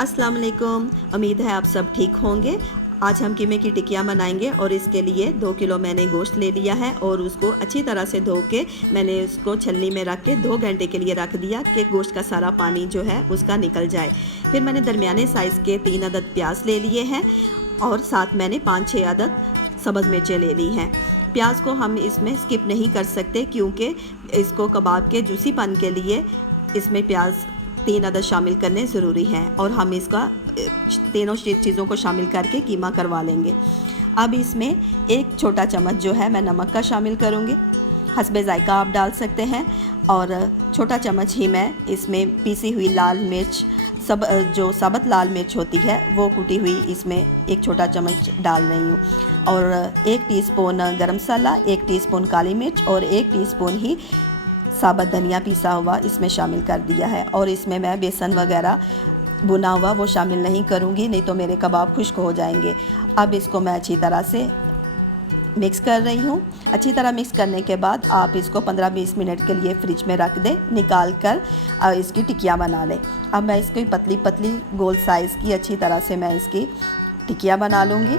अस्सलाम वालेकुम। उम्मीद है आप सब ठीक होंगे। आज हम कीमे की टिक्कियाँ बनाएंगे और इसके लिए 2 किलो मैंने गोश्त ले लिया है और उसको अच्छी तरह से धो के मैंने उसको छलनी में रख के 2 घंटे के लिए रख दिया कि गोश्त का सारा पानी जो है उसका निकल जाए। फिर मैंने दरमियाने साइज़ के 3 अदद प्याज ले लिए हैं और साथ मैंने 5-6 अदद सब्ज़ मिर्चें ले ली हैं। प्याज को हम इसमें स्किप नहीं कर सकते क्योंकि इसको कबाब के जूसीपन के लिए इसमें प्याज 3 अदद शामिल करने ज़रूरी हैं और हम इसका तीनों चीज़ों को शामिल करके कीमा करवा लेंगे। अब इसमें 1 छोटा चम्मच जो है मैं नमक का शामिल करूँगी, हस्बे ज़ायका आप डाल सकते हैं। और छोटा चम्मच ही मैं इसमें पीसी हुई लाल मिर्च जो साबुत लाल मिर्च होती है वो कुटी हुई इसमें 1 छोटा चम्मच डाल रही हूँ। और 1 टीस्पून गरम मसाला, 1 टीस्पून काली मिर्च और 1 टीस्पून ही साबुत धनिया पिसा हुआ इसमें शामिल कर दिया है। और इसमें मैं बेसन वगैरह भुना हुआ वो शामिल नहीं करूँगी, नहीं तो मेरे कबाब खुश्क हो जाएंगे। अब इसको मैं अच्छी तरह से मिक्स कर रही हूँ। अच्छी तरह मिक्स करने के बाद आप इसको 15-20 मिनट के लिए फ्रिज में रख दें, निकाल कर इसकी टिक्कियाँ बना लें। अब मैं इसकी पतली पतली गोल साइज़ की अच्छी तरह से मैं इसकी टिक्कियाँ बना लूँगी।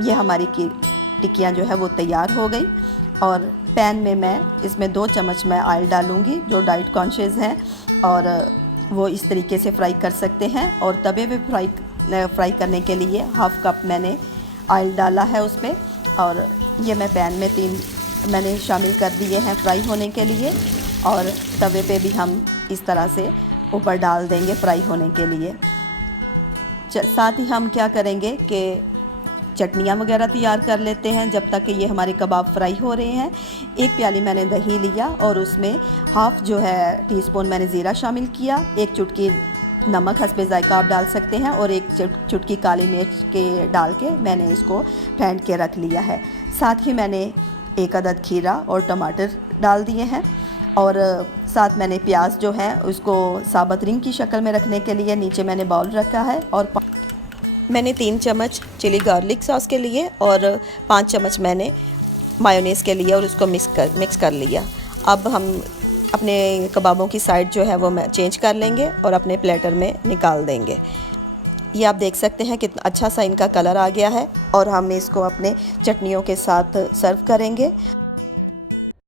ये हमारी टिक्कियाँ जो है वो तैयार हो गई। और पैन में मैं इसमें 2 चम्मच मैं ऑयल डालूँगी। जो डाइट कॉन्शियस हैं और वो इस तरीके से फ्राई कर सकते हैं। और तवे पे फ्राई करने के लिए 1/2 कप मैंने ऑयल डाला है उस पर। और ये मैं पैन में 3 मैंने शामिल कर दिए हैं फ्राई होने के लिए। और तवे पे भी हम इस तरह से ऊपर डाल देंगे फ्राई होने के लिए। साथ ही हम क्या करेंगे कि चटनियाँ वगैरह तैयार कर लेते हैं जब तक कि ये हमारे कबाब फ्राई हो रहे हैं। 1 प्याली मैंने दही लिया और उसमें 1/2 जो है टीस्पून मैंने ज़ीरा शामिल किया, 1 चुटकी नमक हस्बे ज़ायका आप डाल सकते हैं और 1 चुटकी काली मिर्च के डाल के मैंने इसको फेंट के रख लिया है। साथ ही मैंने 1 अदद खीरा और टमाटर डाल दिए हैं। और साथ मैंने प्याज जो है उसको साबुत रिंग की शक्ल में रखने के लिए नीचे मैंने बाउल रखा है। और मैंने 3 चम्मच चिली गार्लिक सॉस के लिए और 5 चम्मच मैंने मायोनीज़ के लिए और उसको मिक्स कर लिया। अब हम अपने कबाबों की साइड जो है वो चेंज कर लेंगे और अपने प्लेटर में निकाल देंगे। ये आप देख सकते हैं कितना अच्छा सा इनका कलर आ गया है। और हम इसको अपने चटनियों के साथ सर्व करेंगे।